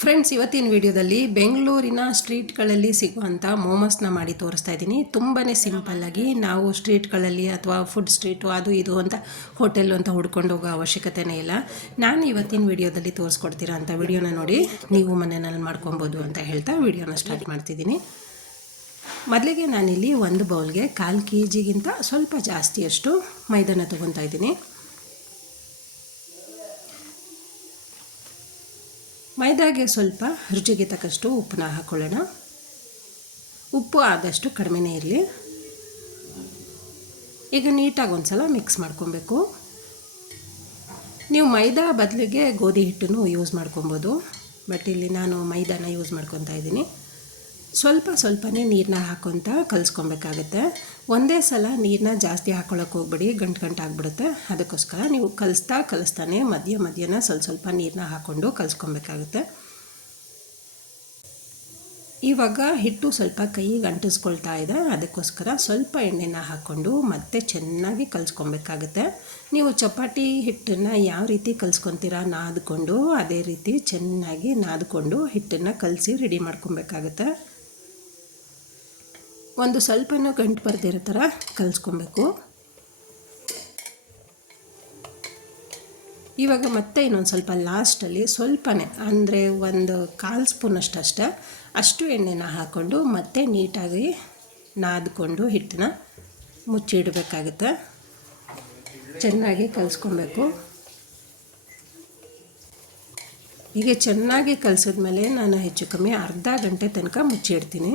Friends, ಇವತ್ತಿನ ವಿಡಿಯೋದಲ್ಲಿ ಬೆಂಗಳೂರಿನ ಸ್ಟ್ರೀಟ್ಗಳಲ್ಲಿ ಸಿಗುವಂಥ ಮೋಮೋಸ್ನ ಮಾಡಿ ತೋರಿಸ್ತಾ ಇದ್ದೀನಿ. ತುಂಬಾ ಸಿಂಪಲ್ಲಾಗಿ ನಾವು ಸ್ಟ್ರೀಟ್ಗಳಲ್ಲಿ ಅಥವಾ ಫುಡ್ ಸ್ಟ್ರೀಟು ಅದು ಇದು ಅಂತ ಹೋಟೆಲ್ಲು ಅಂತ ಹುಡ್ಕೊಂಡು ಹೋಗೋ ಅವಶ್ಯಕತೆನೇ ಇಲ್ಲ. ನಾನು ಇವತ್ತಿನ ವಿಡಿಯೋದಲ್ಲಿ ತೋರಿಸ್ಕೊಡ್ತೀರಾ ಅಂತ ವಿಡಿಯೋನ ನೋಡಿ ನೀವು ಮನೆಯಲ್ಲಿ ಮಾಡ್ಕೊಬೋದು ಅಂತ ಹೇಳ್ತಾ ವಿಡಿಯೋನ ಸ್ಟಾರ್ಟ್ ಮಾಡ್ತಿದ್ದೀನಿ. ಮೊದಲಿಗೆ ನಾನಿಲ್ಲಿ ಒಂದು ಬೌಲ್ಗೆ 1/4 kg ಸ್ವಲ್ಪ ಜಾಸ್ತಿಯಷ್ಟು ಮೈದಾನ ತೊಗೊತಾ ಇದ್ದೀನಿ. ಮೈದಾಗೆ ಸ್ವಲ್ಪ ರುಚಿಗೆ ತಕ್ಕಷ್ಟು ಉಪ್ಪನ್ನ ಹಾಕ್ಕೊಳ್ಳೋಣ. ಉಪ್ಪು ಆದಷ್ಟು ಕಡಿಮೆನೇ ಇರಲಿ. ಈಗ ನೀಟಾಗಿ ಒಂದು ಸಲ ಮಿಕ್ಸ್ ಮಾಡ್ಕೊಬೇಕು. ನೀವು ಮೈದಾ ಬದಲಿಗೆ ಗೋಧಿ ಹಿಟ್ಟನ್ನು ಯೂಸ್ ಮಾಡ್ಕೊಬೋದು, ಬಟ್ ಇಲ್ಲಿ ನಾನು ಮೈದಾನ ಯೂಸ್ ಮಾಡ್ಕೊತಾ ಇದ್ದೀನಿ. ಸ್ವಲ್ಪನೇ ನೀರನ್ನ ಹಾಕ್ಕೊತ ಕಲಿಸ್ಕೊಬೇಕಾಗತ್ತೆ. ಒಂದೇ ಸಲ ನೀರನ್ನ ಜಾಸ್ತಿ ಹಾಕ್ಕೊಳ್ಳೋಕೆ ಹೋಗ್ಬೇಡಿ, ಗಂಟು ಆಗಿಬಿಡುತ್ತೆ. ಅದಕ್ಕೋಸ್ಕರ ನೀವು ಕಲಿಸ್ತಾನೆ ಮಧ್ಯನ ಸ್ವಲ್ಪ ನೀರನ್ನ ಹಾಕ್ಕೊಂಡು ಕಲಿಸ್ಕೊಬೇಕಾಗುತ್ತೆ. ಇವಾಗ ಹಿಟ್ಟು ಸ್ವಲ್ಪ ಕೈಗೆ ಅಂಟಿಸ್ಕೊಳ್ತಾ ಇದೆ, ಅದಕ್ಕೋಸ್ಕರ ಸ್ವಲ್ಪ ಎಣ್ಣೆನ ಹಾಕ್ಕೊಂಡು ಮತ್ತೆ ಚೆನ್ನಾಗಿ ಕಲಿಸ್ಕೊಬೇಕಾಗುತ್ತೆ. ನೀವು ಚಪಾತಿ ಹಿಟ್ಟನ್ನು ಯಾವ ರೀತಿ ಕಲಿಸ್ಕೊತೀರಾ ನಾದ್ಕೊಂಡು, ಅದೇ ರೀತಿ ಚೆನ್ನಾಗಿ ನಾದ್ಕೊಂಡು ಹಿಟ್ಟನ್ನು ಕಲಸಿ ರೆಡಿ ಮಾಡ್ಕೊಬೇಕಾಗುತ್ತೆ. ಒಂದು ಸ್ವಲ್ಪನೂ ಗಂಟು ಬರ್ದಿರೋ ಥರ ಕಲಿಸ್ಕೊಬೇಕು. ಇವಾಗ ಮತ್ತೆ ಇನ್ನೊಂದು ಸ್ವಲ್ಪ ಲಾಸ್ಟಲ್ಲಿ ಸ್ವಲ್ಪನೇ ಅಂದರೆ 1/4 ಸ್ಪೂನಷ್ಟು ಅಷ್ಟು ಎಣ್ಣೆನ ಹಾಕ್ಕೊಂಡು ಮತ್ತೆ ನೀಟಾಗಿ ನಾದ್ಕೊಂಡು ಹಿಟ್ಟನ್ನ ಮುಚ್ಚಿಡಬೇಕಾಗುತ್ತೆ. ಚೆನ್ನಾಗಿ ಕಲಿಸ್ಕೊಬೇಕು. ಹೀಗೆ ಚೆನ್ನಾಗಿ ಕಲಿಸಿದ್ಮೇಲೆ ನಾನು ಹೆಚ್ಚು ಕಮ್ಮಿ ಅರ್ಧ ಗಂಟೆ ತನಕ ಮುಚ್ಚಿಡ್ತೀನಿ.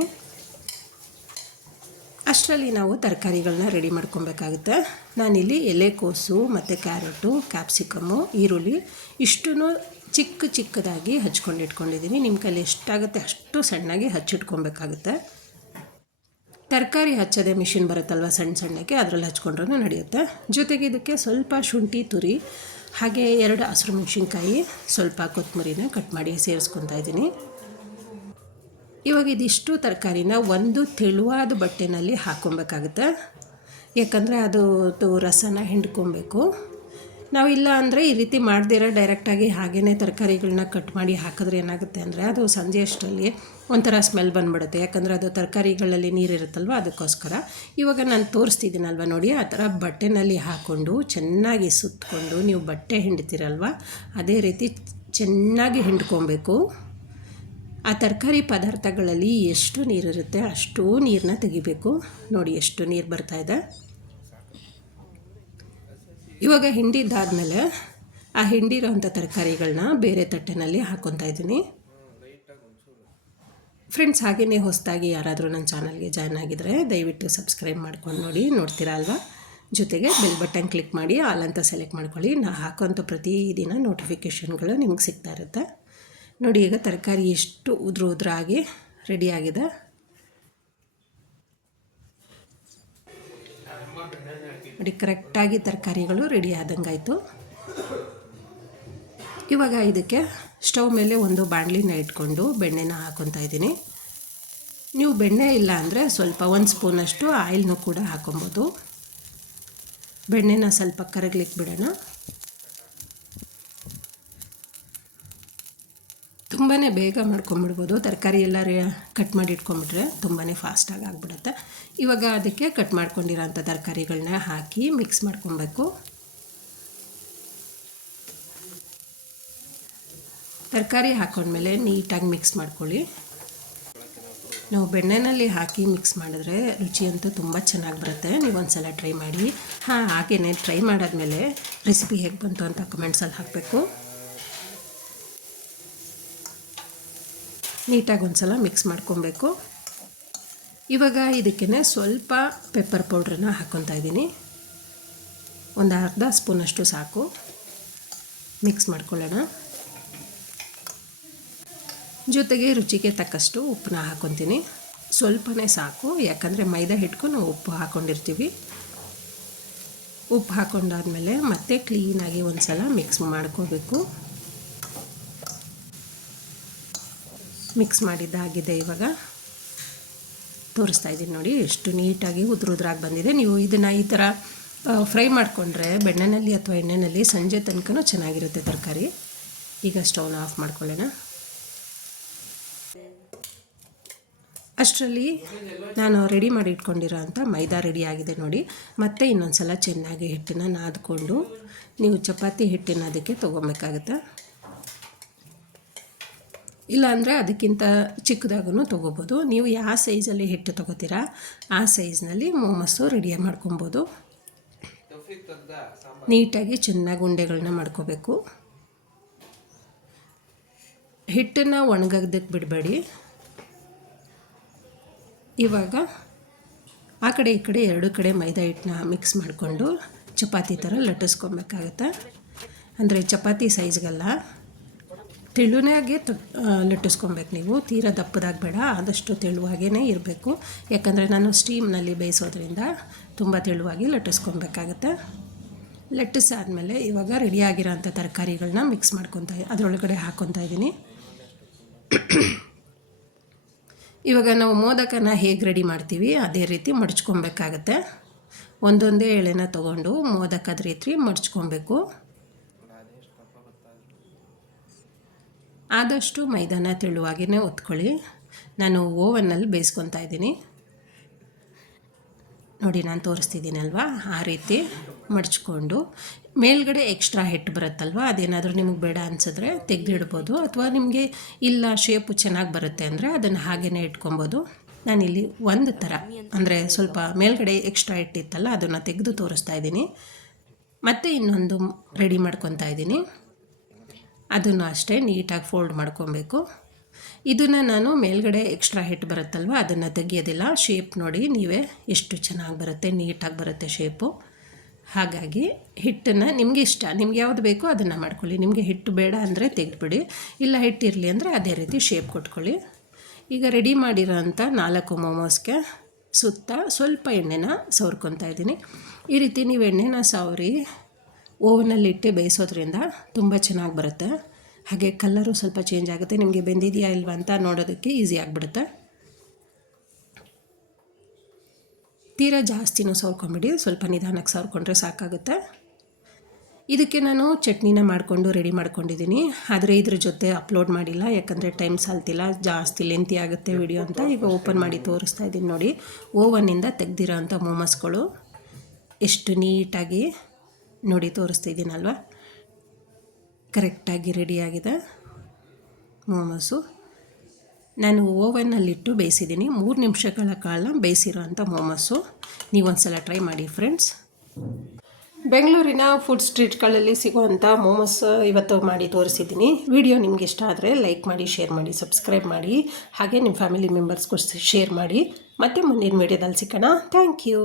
ಅಷ್ಟರಲ್ಲಿ ನಾವು ತರಕಾರಿಗಳನ್ನ ರೆಡಿ ಮಾಡ್ಕೊಬೇಕಾಗುತ್ತೆ. ನಾನಿಲ್ಲಿ ಎಲೆಕೋಸು ಮತ್ತು ಕ್ಯಾರೆಟು, ಕ್ಯಾಪ್ಸಿಕಮ್ಮು, ಈರುಳ್ಳಿ ಇಷ್ಟೂ ಚಿಕ್ಕದಾಗಿ ಹಚ್ಕೊಂಡು ಇಟ್ಕೊಂಡಿದ್ದೀನಿ. ನಿಮ್ಮ ಕೈಲಿ ಎಷ್ಟಾಗುತ್ತೆ ಅಷ್ಟು ಸಣ್ಣಗೆ ಹಚ್ಚಿಟ್ಕೊಬೇಕಾಗುತ್ತೆ. ತರಕಾರಿ ಹಚ್ಚೋದೇ ಮಿಷಿನ್ ಬರುತ್ತಲ್ವ ಸಣ್ಣಕ್ಕೆ, ಅದರಲ್ಲಿ ಹಚ್ಕೊಂಡ್ರೂ ನಡೆಯುತ್ತೆ. ಜೊತೆಗೆ ಇದಕ್ಕೆ ಸ್ವಲ್ಪ ಶುಂಠಿ ತುರಿ, ಹಾಗೆ 2 ಹಸಿರು ಮೆಣಸಿನ್ಕಾಯಿ, ಸ್ವಲ್ಪ ಕೊತ್ತಂಬರಿನ ಕಟ್ ಮಾಡಿ ಸೇರಿಸ್ಕೊತಾ ಇದ್ದೀನಿ. ಇವಾಗ ಇದಿಷ್ಟು ತರಕಾರಿನ ಒಂದು ತೆಳುವಾದ ಬಟ್ಟೆನಲ್ಲಿ ಹಾಕ್ಕೊಬೇಕಾಗುತ್ತೆ, ಯಾಕಂದರೆ ಅದು ರಸನ ಹಿಂಡ್ಕೊಬೇಕು. ನಾವು ಇಲ್ಲ ಅಂದರೆ ಈ ರೀತಿ ಮಾಡ್ದಿರ ಡೈರೆಕ್ಟಾಗಿ ಹಾಗೇ ತರಕಾರಿಗಳನ್ನ ಕಟ್ ಮಾಡಿ ಹಾಕಿದ್ರೆ ಏನಾಗುತ್ತೆ ಅಂದರೆ ಅದು ಸಂಜೆ ಅಷ್ಟರಲ್ಲಿ ಒಂಥರ ಸ್ಮೆಲ್ ಬಂದುಬಿಡುತ್ತೆ, ಯಾಕಂದರೆ ಅದು ತರಕಾರಿಗಳಲ್ಲಿ ನೀರಿರುತ್ತಲ್ವ, ಅದಕ್ಕೋಸ್ಕರ. ಇವಾಗ ನಾನು ತೋರಿಸ್ತಿದ್ದೀನಲ್ವ ನೋಡಿ, ಆ ಥರ ಬಟ್ಟೆನಲ್ಲಿ ಹಾಕ್ಕೊಂಡು ಚೆನ್ನಾಗಿ ಸುತ್ತಕೊಂಡು ನೀವು ಬಟ್ಟೆ ಹಿಂಡ್ತೀರಲ್ವ, ಅದೇ ರೀತಿ ಚೆನ್ನಾಗಿ ಹಿಂಡ್ಕೊಬೇಕು. ಆ ತರಕಾರಿ ಪದಾರ್ಥಗಳಲ್ಲಿ ಎಷ್ಟು ನೀರಿರುತ್ತೆ ಅಷ್ಟು ನೀರನ್ನ ತೆಗಿಬೇಕು. ನೋಡಿ ಎಷ್ಟು ನೀರು ಬರ್ತಾಯಿದೆ. ಇವಾಗ ಹಿಂಡಿದ್ದಾದಮೇಲೆ ಆ ಹಿಂಡಿರೋಂಥ ತರಕಾರಿಗಳನ್ನ ಬೇರೆ ತಟ್ಟೆನಲ್ಲಿ ಹಾಕ್ಕೊತಾ ಇದ್ದೀನಿ. ಫ್ರೆಂಡ್ಸ್, ಹಾಗೆಯೇ ಹೊಸದಾಗಿ ಯಾರಾದರೂ ನನ್ನ ಚಾನಲ್ಗೆ ಜಾಯ್ನ್ ಆಗಿದರೆ ದಯವಿಟ್ಟು ಸಬ್ಸ್ಕ್ರೈಬ್ ಮಾಡ್ಕೊಂಡು ನೋಡ್ತೀರಾ ಅಲ್ವಾ. ಜೊತೆಗೆ ಬೆಲ್ ಬಟನ್ ಕ್ಲಿಕ್ ಮಾಡಿ ಆಲ್ ಅಂತ ಸೆಲೆಕ್ಟ್ ಮಾಡ್ಕೊಳ್ಳಿ. ನಾನು ಹಾಕೋಂಥ ಪ್ರತಿದಿನ ನೋಟಿಫಿಕೇಷನ್ಗಳು ನಿಮಗೆ ಸಿಗ್ತಾ ಇರುತ್ತೆ. ನೋಡಿ ಈಗ ತರಕಾರಿ ಎಷ್ಟು ಉದ್ರಾಗಿ ರೆಡಿಯಾಗಿದೆ. ನೋಡಿ ಕರೆಕ್ಟಾಗಿ ತರಕಾರಿಗಳು ರೆಡಿ ಆದಂಗಾಯಿತು. ಇವಾಗ ಇದಕ್ಕೆ ಸ್ಟವ್ ಮೇಲೆ ಒಂದು ಬಾಣಲಿನ ಇಟ್ಕೊಂಡು ಬೆಣ್ಣೆನ ಹಾಕ್ಕೊತಾ ಇದ್ದೀನಿ. ನೀವು ಬೆಣ್ಣೆ ಇಲ್ಲ ಅಂದರೆ ಸ್ವಲ್ಪ 1 ಸ್ಪೂನಷ್ಟು ಆಯಿಲ್ನೂ ಕೂಡ ಹಾಕ್ಕೊಬೋದು. ಬೆಣ್ಣೆನ ಸ್ವಲ್ಪ ಕರಗ್ಲಿಕ್ಕೆ ಬಿಡೋಣ. ತುಂಬಾ ಬೇಗ ಮಾಡ್ಕೊಂಬಿಡ್ಬೋದು. ತರಕಾರಿ ಎಲ್ಲ ಕಟ್ ಮಾಡಿ ಇಟ್ಕೊಂಬಿಟ್ರೆ ತುಂಬಾ ಫಾಸ್ಟಾಗಿ ಆಗಿಬಿಡುತ್ತೆ. ಇವಾಗ ಅದಕ್ಕೆ ಕಟ್ ಮಾಡ್ಕೊಂಡಿರೋಂಥ ತರಕಾರಿಗಳನ್ನ ಹಾಕಿ ಮಿಕ್ಸ್ ಮಾಡ್ಕೊಬೇಕು. ತರಕಾರಿ ಹಾಕ್ಕೊಂಡ್ಮೇಲೆ ನೀಟಾಗಿ ಮಿಕ್ಸ್ ಮಾಡ್ಕೊಳ್ಳಿ. ನಾವು ಬೆಣ್ಣೆನಲ್ಲಿ ಹಾಕಿ ಮಿಕ್ಸ್ ಮಾಡಿದ್ರೆ ರುಚಿ ಅಂತೂ ತುಂಬ ಚೆನ್ನಾಗಿ ಬರುತ್ತೆ. ನೀವು ಒಂದು ಸಲ ಟ್ರೈ ಮಾಡಿ. ಹಾಗೆಯೇ ಟ್ರೈ ಮಾಡಾದ್ಮೇಲೆ ರೆಸಿಪಿ ಹೇಗೆ ಬಂತು ಅಂತ ಕಮೆಂಟ್ಸಲ್ಲಿ ಹಾಕಬೇಕು. ನೀಟಾಗಿ ಒಂದು ಸಲ ಮಿಕ್ಸ್ ಮಾಡ್ಕೊಬೇಕು. ಇವಾಗ ಇದಕ್ಕೆ ಸ್ವಲ್ಪ ಪೆಪ್ಪರ್ ಪೌಡ್ರನ್ನ ಹಾಕ್ಕೊತಾ ಇದ್ದೀನಿ. ಒಂದು ಅರ್ಧ ಸ್ಪೂನಷ್ಟು ಸಾಕು. ಮಿಕ್ಸ್ ಮಾಡ್ಕೊಳ್ಳೋಣ. ಜೊತೆಗೆ ರುಚಿಗೆ ತಕ್ಕಷ್ಟು ಉಪ್ಪನ್ನ ಹಾಕ್ಕೊತೀನಿ. ಸ್ವಲ್ಪನೇ ಸಾಕು, ಯಾಕಂದರೆ ಮೈದಾ ಹಿಟ್ಗೂ ನಾವು ಉಪ್ಪು ಹಾಕ್ಕೊಂಡಿರ್ತೀವಿ. ಉಪ್ಪು ಹಾಕ್ಕೊಂಡಾದ್ಮೇಲೆ ಮತ್ತೆ ಕ್ಲೀನಾಗಿ ಒಂದು ಸಲ ಮಿಕ್ಸ್ ಮಾಡ್ಕೋಬೇಕು. ಮಿಕ್ಸ್ ಮಾಡಿದ್ದಾಗಿದೆ. ಇವಾಗ ತೋರಿಸ್ತಾ ಇದ್ದೀನಿ ನೋಡಿ ಎಷ್ಟು ನೀಟಾಗಿ ಉದ್ರಾಗಿ ಬಂದಿದೆ. ನೀವು ಇದನ್ನು ಈ ಥರ ಫ್ರೈ ಮಾಡಿಕೊಂಡ್ರೆ ಬೆಣ್ಣೆನಲ್ಲಿ ಅಥವಾ ಎಣ್ಣೆಯಲ್ಲಿ ಸಂಜೆ ತನಕ ಚೆನ್ನಾಗಿರುತ್ತೆ ತರಕಾರಿ. ಈಗ ಸ್ಟವ್ನ ಆಫ್ ಮಾಡ್ಕೊಳ್ಳೋಣ. ಅಷ್ಟರಲ್ಲಿ ನಾನು ರೆಡಿ ಮಾಡಿ ಇಟ್ಕೊಂಡಿರೋ ಅಂಥ ಮೈದಾ ರೆಡಿ ಆಗಿದೆ ನೋಡಿ. ಮತ್ತೆ ಇನ್ನೊಂದು ಸಲ ಚೆನ್ನಾಗಿ ಹಿಟ್ಟನ್ನು ನಾದ್ಕೊಂಡು ನೀವು ಚಪಾತಿ ಹಿಟ್ಟಿನ ಅದಕ್ಕೆ ತೊಗೊಬೇಕಾಗುತ್ತೆ. ಇಲ್ಲಾಂದರೆ ಅದಕ್ಕಿಂತ ಚಿಕ್ಕದಾಗೂ ತೊಗೋಬೋದು. ನೀವು ಯಾವ ಸೈಜಲ್ಲಿ ಹಿಟ್ಟು ತೊಗೋತೀರಾ ಆ ಸೈಜ್ನಲ್ಲಿ ಮೋಮೋಸು ರೆಡಿ ಮಾಡ್ಕೊಬೋದು. ನೀಟಾಗಿ ಚೆನ್ನಾಗಿ ಉಂಡೆಗಳನ್ನ ಮಾಡ್ಕೋಬೇಕು. ಹಿಟ್ಟನ್ನು ಒಣಗೋದಕ್ಕೆ ಬಿಡಬೇಡಿ. ಇವಾಗ ಆ ಕಡೆ ಈ ಕಡೆ ಎರಡು ಕಡೆ ಮೈದಾ ಹಿಟ್ಟನ್ನ ಮಿಕ್ಸ್ ಮಾಡಿಕೊಂಡು ಚಪಾತಿ ಥರ ಲಟ್ಟಿಸ್ಕೊಬೇಕಾಗತ್ತೆ. ಅಂದರೆ ಚಪಾತಿ ಸೈಜ್ಗೆಲ್ಲ ತೆಳುವಾಗೆ ಲಟ್ಟಿಸ್ಕೊಬೇಕು. ನೀವು ತೀರಾ ದಪ್ಪದಾಗಿ ಬೇಡ, ಆದಷ್ಟು ತೆಳುವಾಗೇ ಇರಬೇಕು. ಯಾಕಂದರೆ ನಾನು ಸ್ಟೀಮ್ನಲ್ಲಿ ಬೇಯಿಸೋದ್ರಿಂದ ತುಂಬ ತೆಳುವಾಗಿ ಲಟ್ಟಿಸ್ಕೊಬೇಕಾಗತ್ತೆ. ಲಟ್ಟಿಸಾದ್ಮೇಲೆ ಇವಾಗ ರೆಡಿಯಾಗಿರೋಂಥ ತರಕಾರಿಗಳನ್ನ ಮಿಕ್ಸ್ ಅದರೊಳಗಡೆ ಹಾಕ್ಕೊತಾ ಇದ್ದೀನಿ. ಇವಾಗ ನಾವು ಮೋದಕನ ಹೇಗೆ ರೆಡಿ ಮಾಡ್ತೀವಿ ಅದೇ ರೀತಿ ಮಡ್ಚ್ಕೊಬೇಕಾಗತ್ತೆ. ಒಂದೊಂದೇ ಎಳೆನ ತೊಗೊಂಡು ಮೋದಕದ ರೀತಿ ಮಡ್ಚ್ಕೊಬೇಕು. ಆದಷ್ಟು ಮೈದಾನ ತೆಳುವಾಗಿಯೇ ಒತ್ಕೊಳ್ಳಿ. ನಾನು ಓವನ್ನಲ್ಲಿ ಬೇಯಿಸ್ಕೊತಾ ಇದ್ದೀನಿ ನೋಡಿ, ನಾನು ತೋರಿಸ್ತಿದ್ದೀನಲ್ವ ಆ ರೀತಿ ಮಡ್ಚ್ಕೊಂಡು ಮೇಲ್ಗಡೆ ಎಕ್ಸ್ಟ್ರಾ ಹಿಟ್ಟು ಬರುತ್ತಲ್ವ, ಅದೇನಾದರೂ ನಿಮಗೆ ಬೇಡ ಅನಿಸಿದ್ರೆ ತೆಗೆದಿಡ್ಬೋದು. ಅಥವಾ ನಿಮಗೆ ಇಲ್ಲ ಶೇಪು ಚೆನ್ನಾಗಿ ಬರುತ್ತೆ ಅಂದರೆ ಅದನ್ನು ಹಾಗೇ ಇಟ್ಕೊಬೋದು. ನಾನಿಲ್ಲಿ ಒಂದು ಥರ ಅಂದರೆ ಸ್ವಲ್ಪ ಮೇಲ್ಗಡೆ ಎಕ್ಸ್ಟ್ರಾ ಹಿಟ್ಟಿತ್ತಲ್ಲ ಅದನ್ನು ತೆಗೆದು ತೋರಿಸ್ತಾ ಇದ್ದೀನಿ. ಮತ್ತು ಇನ್ನೊಂದು ರೆಡಿ ಮಾಡ್ಕೊತಾ ಇದ್ದೀನಿ. ಅದನ್ನು ಅಷ್ಟೇ ನೀಟಾಗಿ ಫೋಲ್ಡ್ ಮಾಡ್ಕೊಬೇಕು. ಇದನ್ನು ನಾನು ಮೇಲ್ಗಡೆ ಎಕ್ಸ್ಟ್ರಾ ಹಿಟ್ಟು ಬರುತ್ತಲ್ವ ಅದನ್ನು ತೆಗಿಯೋದಿಲ್ಲ. ಶೇಪ್ ನೋಡಿ ನೀವೇ ಎಷ್ಟು ಚೆನ್ನಾಗಿ ಬರುತ್ತೆ, ನೀಟಾಗಿ ಬರುತ್ತೆ ಶೇಪು. ಹಾಗಾಗಿ ಹಿಟ್ಟನ್ನು ನಿಮಗೆ ಇಷ್ಟ, ನಿಮ್ಗೆ ಯಾವುದು ಬೇಕೋ ಅದನ್ನು ಮಾಡ್ಕೊಳ್ಳಿ. ನಿಮಗೆ ಹಿಟ್ಟು ಬೇಡ ಅಂದರೆ ತೆಗೆದುಬಿಡಿ, ಇಲ್ಲ ಹಿಟ್ಟಿರಲಿ ಅಂದರೆ ಅದೇ ರೀತಿ ಶೇಪ್ ಕೊಟ್ಕೊಳ್ಳಿ. ಈಗ ರೆಡಿ ಮಾಡಿರೋ ಅಂಥ 4 ಮೋಮೋಸ್ಗೆ ಸುತ್ತ ಸ್ವಲ್ಪ ಎಣ್ಣೆನ ಸವರ್ಕೊತಾ ಇದ್ದೀನಿ. ಈ ರೀತಿ ನೀವು ಎಣ್ಣೆನ ಸವರಿ ಓವನಲ್ಲಿಟ್ಟು ಬೇಯಿಸೋದ್ರಿಂದ ತುಂಬ ಚೆನ್ನಾಗಿ ಬರುತ್ತೆ. ಹಾಗೆ ಕಲರು ಸ್ವಲ್ಪ ಚೇಂಜ್ ಆಗುತ್ತೆ. ನಿಮಗೆ ಬೆಂದಿದೆಯಾ ಇಲ್ವಾ ಅಂತ ನೋಡೋದಕ್ಕೆ ಈಸಿ ಆಗಿಬಿಡುತ್ತೆ. ತೀರಾ ಜಾಸ್ತಿನೂ ಸವರ್ಕೊಂಬಿಡಿ, ಸ್ವಲ್ಪ ನಿಧಾನಕ್ಕೆ ಸವರ್ಕೊಂಡ್ರೆ ಸಾಕಾಗುತ್ತೆ. ಇದಕ್ಕೆ ನಾನು ಚಟ್ನಿನ ಮಾಡಿಕೊಂಡು ರೆಡಿ ಮಾಡ್ಕೊಂಡಿದ್ದೀನಿ. ಆದರೆ ಇದ್ರ ಜೊತೆ ಅಪ್ಲೋಡ್ ಮಾಡಿಲ್ಲ, ಯಾಕಂದರೆ ಟೈಮ್ ಸಾಲ್ತಿಲ್ಲ, ಜಾಸ್ತಿ ಲೆಂತಿ ಆಗುತ್ತೆ ವಿಡಿಯೋ ಅಂತ. ಈಗ ಓಪನ್ ಮಾಡಿ ತೋರಿಸ್ತಾ ಇದ್ದೀನಿ ನೋಡಿ. ಓವನ್ನಿಂದ ತೆಗೆದಿರೋ ಅಂಥ ಮೋಮೋಸ್ಗಳು ಎಷ್ಟು ನೀಟಾಗಿ ನೋಡಿ ತೋರಿಸ್ತಿದ್ದೀನಲ್ವ, ಕರೆಕ್ಟಾಗಿ ರೆಡಿಯಾಗಿದೆ ಮೋಮೋಸು. ನಾನು ಓವನ್ನಲ್ಲಿಟ್ಟು ಬೇಯಿಸಿದ್ದೀನಿ 3 ನಿಮಿಷಗಳ ಕಾಲ ಬೇಯಿಸಿರೋ ಅಂಥ ಮೋಮೋಸು. ನೀವೊಂದು ಸಲ ಟ್ರೈ ಮಾಡಿ ಫ್ರೆಂಡ್ಸ್. ಬೆಂಗಳೂರಿನ ಫುಡ್ ಸ್ಟ್ರೀಟ್ಗಳಲ್ಲಿ ಸಿಗುವಂಥ ಮೋಮೋಸ್ ಇವತ್ತು ಮಾಡಿ ತೋರಿಸಿದ್ದೀನಿ. ವಿಡಿಯೋ ನಿಮಗೆ ಇಷ್ಟ ಆದರೆ ಲೈಕ್ ಮಾಡಿ, ಶೇರ್ ಮಾಡಿ, ಸಬ್ಸ್ಕ್ರೈಬ್ ಮಾಡಿ, ಹಾಗೆ ನಿಮ್ಮ ಫ್ಯಾಮಿಲಿ ಮೆಂಬರ್ಸ್ಗೂ ಶೇರ್ ಮಾಡಿ. ಮತ್ತೆ ಮುಂದಿನ ವಿಡಿಯೋದಲ್ಲಿ ಸಿಗೋಣ. Thank you.